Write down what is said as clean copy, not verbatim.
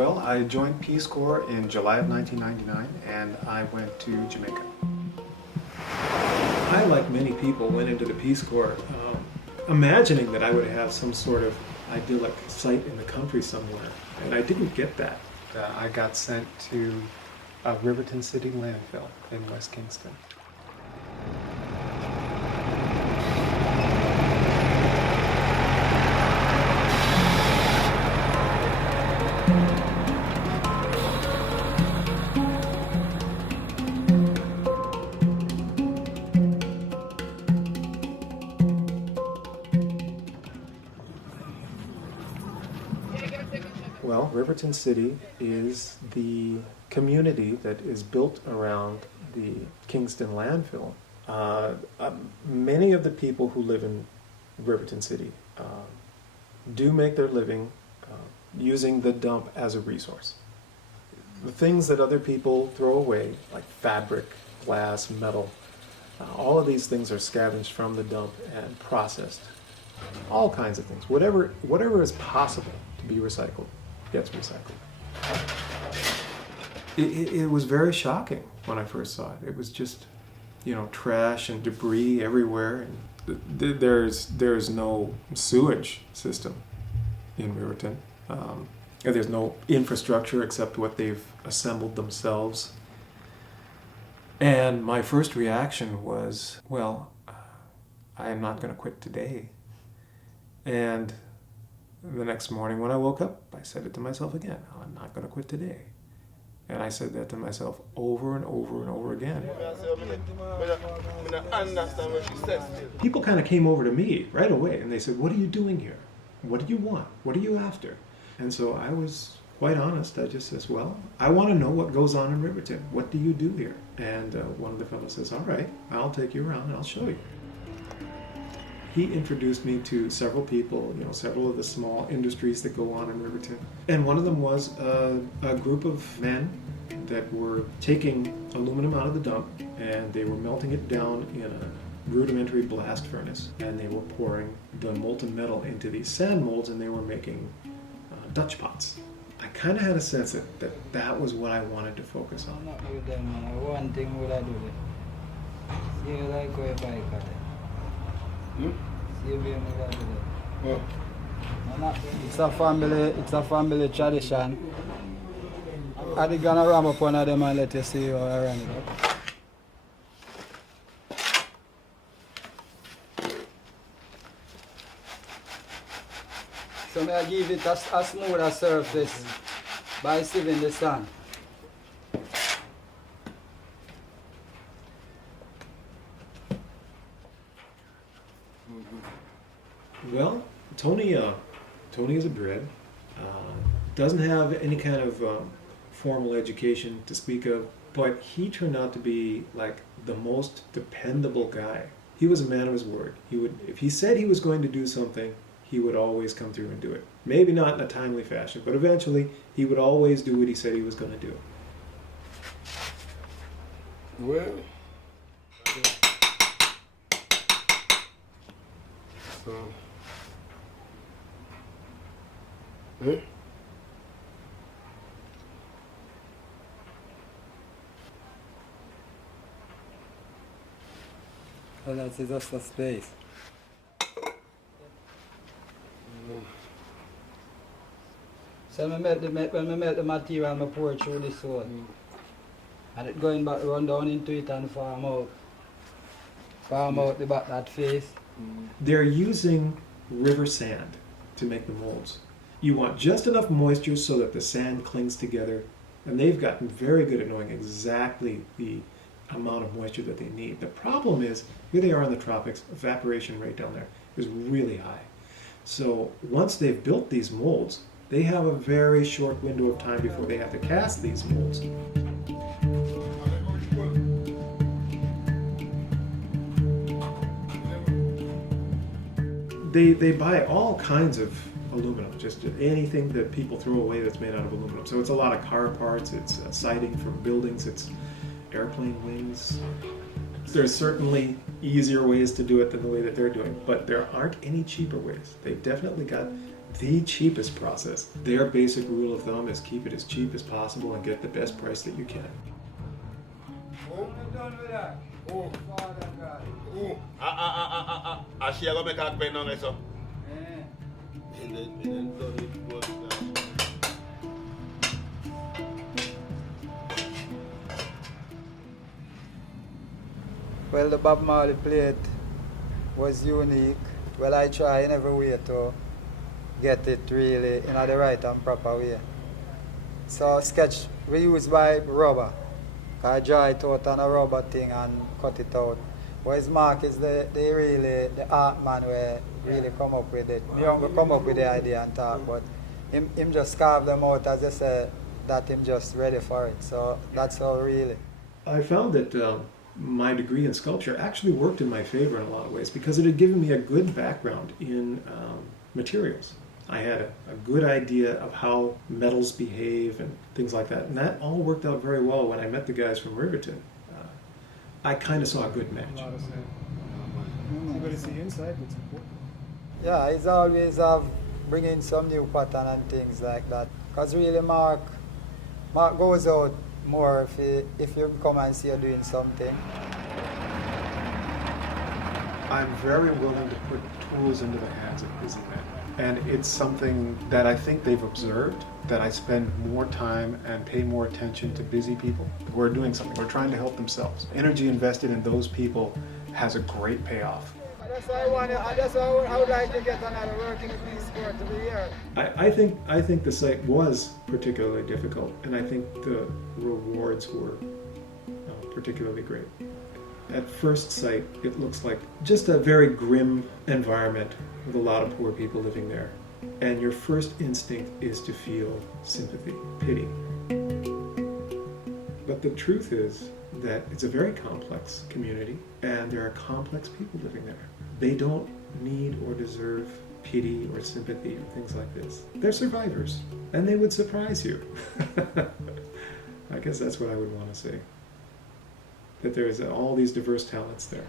Well, I joined Peace Corps in July of 1999, and I went to Jamaica. I, like many people, went into the Peace Corps imagining that I would have some sort of idyllic site in the country somewhere, and I didn't get that. I got sent to Riverton City landfill in West Kingston. Well, Riverton City is the community that is built around the Kingston landfill. Many of the people who live in Riverton City do make their living using the dump as a resource. The things that other people throw away, like fabric, glass, metal, all of these things are scavenged from the dump and processed. All kinds of things. Whatever is possible to be recycled gets recycled. It was very shocking when I first saw it. It was just, trash and debris everywhere. And there's no sewage system in Riverton. There's no infrastructure except what they've assembled themselves. And my first reaction was, well, I am not going to quit today. And the next morning when I woke up, I said it to myself again, I'm not going to quit today. And I said that to myself over and over and over again. People kind of came over to me right away and they said, what are you doing here? What do you want? What are you after? And so I was quite honest. I just says, well, I want to know what goes on in Riverton. What do you do here? And one of the fellows says, all right, I'll take you around and I'll show you. He introduced me to several people, several of the small industries that go on in Riverton. And one of them was a group of men that were taking aluminum out of the dump and they were melting it down in a rudimentary blast furnace. And they were pouring the molten metal into these sand molds and they were making Dutch pots. I kind of had a sense that was what I wanted to focus on. Not with them, one thing would I do it. You like where bike at it. It's a family tradition. Are you gonna ram up one of them and let you see how I run it up? So may I give it a smoother surface by sieving the sand. Well, Tony is a bred. Doesn't have any kind of formal education to speak of, but he turned out to be like the most dependable guy. He was a man of his word. If he said he was going to do something, he would always come through and do it. Maybe not in a timely fashion, but eventually he would always do what he said he was going to do. Well, so. Well, that's just a space. So when I melt the material, I pour it through this hole. And it going back, run down into it and farm out the back that face. They're using river sand to make the molds. You want just enough moisture so that the sand clings together, and they've gotten very good at knowing exactly the amount of moisture that they need. The problem is, here they are in the tropics, evaporation rate down there is really high. So once they've built these molds, they have a very short window of time before they have to cast these molds. They buy all kinds of aluminum, just anything that people throw away that's made out of aluminum. So it's a lot of car parts, it's siding from buildings, it's airplane wings, There's certainly easier ways to do it than the way that they're doing, but there aren't any cheaper ways. They've definitely got the cheapest process. Their basic rule of thumb is keep it as cheap as possible and get the best price that you can. Así hago me cago en eso. Well, the Bob Marley plate was unique. Well, I try in every way to get it really in the right and proper way. So sketch we use by rubber. I draw it out on a rubber thing and cut it out. Whereas Mark is the art man where really come up with it. Me don't come up with the idea and talk, but him just carve them out as they say that him just ready for it. So that's how really. I found that my degree in sculpture actually worked in my favor in a lot of ways because it had given me a good background in materials. I had a good idea of how metals behave and things like that, and that all worked out very well when I met the guys from Riverton. I kind of saw a good match. But it's the inside that's important. Yeah, it's always bringing some new pattern and things like that. Because really Mark goes out more if you come and see you doing something. I'm very willing to put tools into the hands of busy men. And it's something that I think they've observed, that I spend more time and pay more attention to busy people who are doing something, who are trying to help themselves. Energy invested in those people has a great payoff. That's why I would like to get another work in the Peace Corps to be here. I think the site was particularly difficult, and I think the rewards were particularly great. At first sight, it looks like just a very grim environment with a lot of poor people living there. And your first instinct is to feel sympathy, pity. But the truth is that it's a very complex community, and there are complex people living there. They don't need or deserve pity or sympathy or things like this. They're survivors, and they would surprise you. I guess that's what I would want to say. That there's all these diverse talents there.